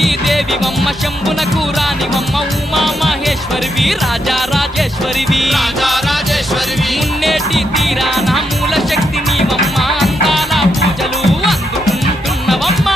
దేవి మమ్మ శంభునకు రాణి మమ్మ ఉమా మహేశ్వరివి రాజా రాజేశ్వరివి. రాజా రాజేశ్వరివి. తీరా నా మూల శక్తిని మమ్మ అందాల పూజలు అందుకుంటున్నవమ్మ.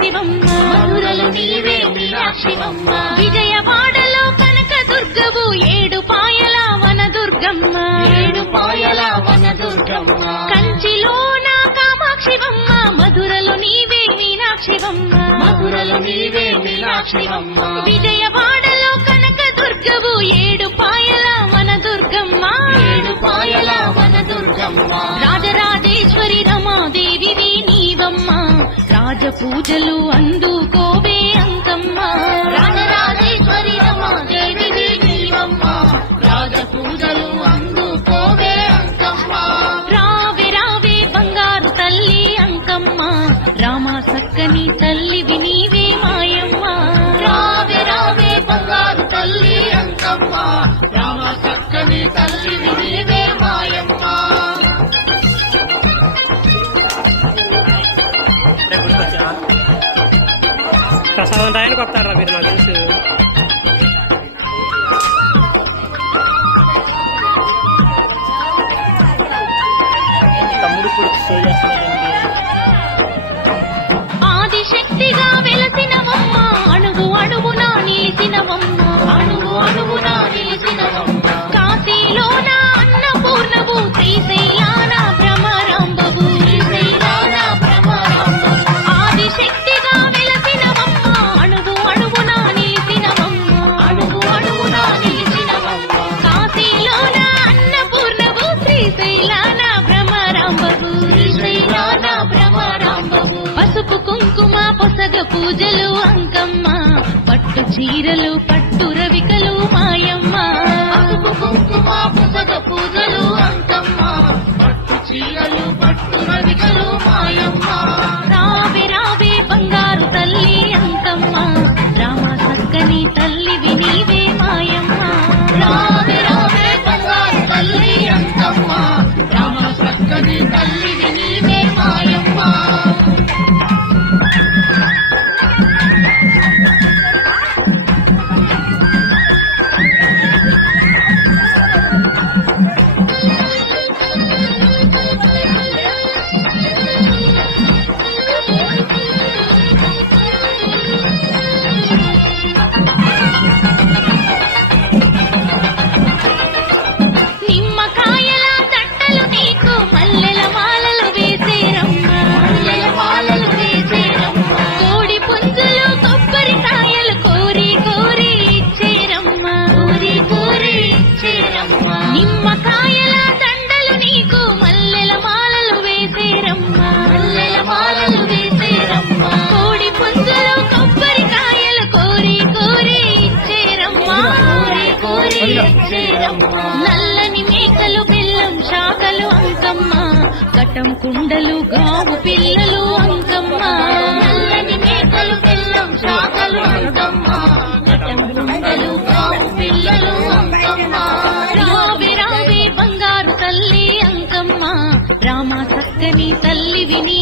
మీనాక్షివమ్మ మధురలు నీవే మీనాక్షివమ్మ. విజయవాడలో కనక దుర్గవు ఏడు పాయల వన దుర్గమ్మ ఏడు పాయల వన దుర్గమ్మ కంచిలోన కామాక్షివమ్మ. మధురలు నీవే మీనాక్షివమ్మ. మధురలు నీవే మీనాక్షివమ్మ. విజయవాడలో కనక దుర్గవు ఏడు పాయల వన దుర్గమ్మ ఏడు పాయల వన దుర్గమ్మ రాజరాజేశ్వరి రమాదేవివి నీవమ్మ. రాజ పూజలు అందుకోవే అంకమ్మ. రాజరాజేశ్వరి రమాదేవివి నీవమ్మ ప్రసాదం రాయని కొడతారా మీరు నాకు తెలుసు. తమ్ముడు ఇప్పుడు ఆదిశక్తిగా వెలసినవమ్మ అణువు అణువున నిలిసినవమ్మ పూజలు అంకమ్మ పట్టు చీరలు పట్టు రవికలు మాయమ్మ. పూజలు అంకమ్మ పట్టు చీరలు పట్టు రవికలు కుండలు గావు పిల్లలు అంకమ్మ. నల్లని మేకలు బెల్లం శాఖలు అంకమ్మ. కటం కుండలు గావు పిల్లలు అంకమ్మ. రావే రావే బంగారు తల్లి అంకమ్మ. రామ సక్కని తల్లివి నీవే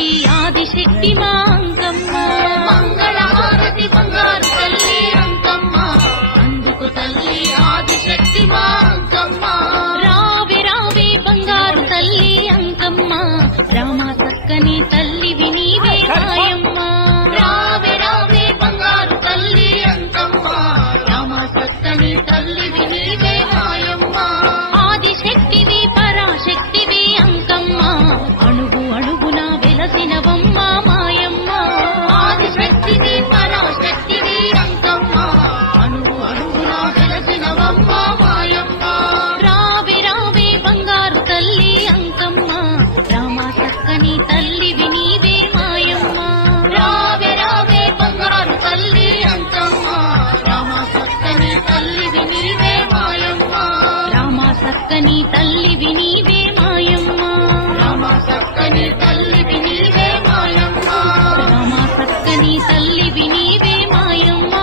we are. చక్కని తల్లివి నీవే మాయమ్మ రామ చక్కని తల్లివి నీవే మాయమ్మ రామ చక్కని తల్లివి నీవే మాయమ్మ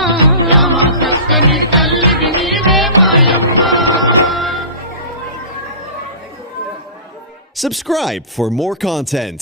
రామ చక్కని తల్లివి నీవే మాయమ్మ Subscribe for more content.